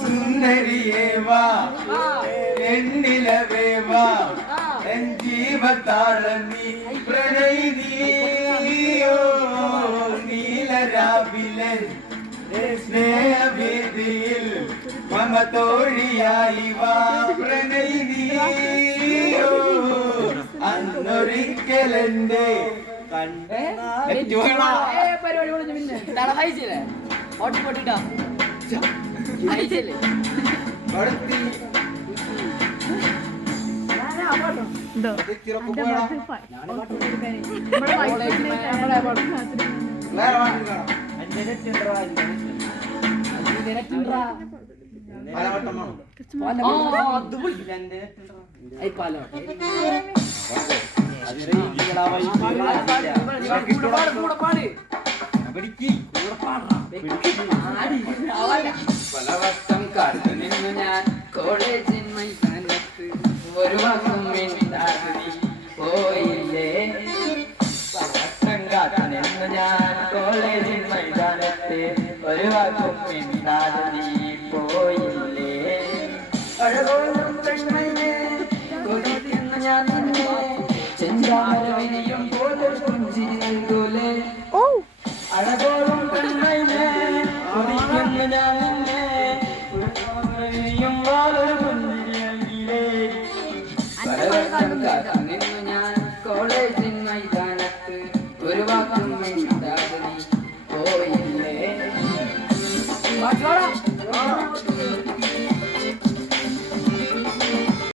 സുന്ദരിയേവാ എന്നിലവേവാ N ജീവതാളം നീ പ്രണയിനിയോ നീലരാവിലെ സ്നേഹവേദിയിൽ മമ തോഴിയായി വാ പ്രണയിനിയോ അന്നൊരിക്കലെന്റെ പലവട്ടം കാത്തു നിന്നു ഞാൻ കോളേജിൽ മൈതാനത്ത് ഒരു വാക്കും മിണ്ടാതെ നീ പോയില്ലേ പലവട്ടം കാത്തു നിന്നു ഞാൻ കോളേജിൽ മൈതാനത്ത് ഒരു വാക്കും മിണ്ടാതെ നീ പോയില്ലേ അഴകോളം കണ്ണനെ കൊതിക്കുന്നു ഞാൻ നിന്നെ ചെന്താമരവിനിയും പോലെ പുഞ്ചിരി നൽകൂലേ അഴകോളം കണ്ണനെ കൊതിക്കുന്നു ഞാൻ നിന്നെ ചെന്താമരവിനിയും പോലെ പുഞ്ചിരി നൽകിലേ പലവട്ടം കാത്തു നിന്നു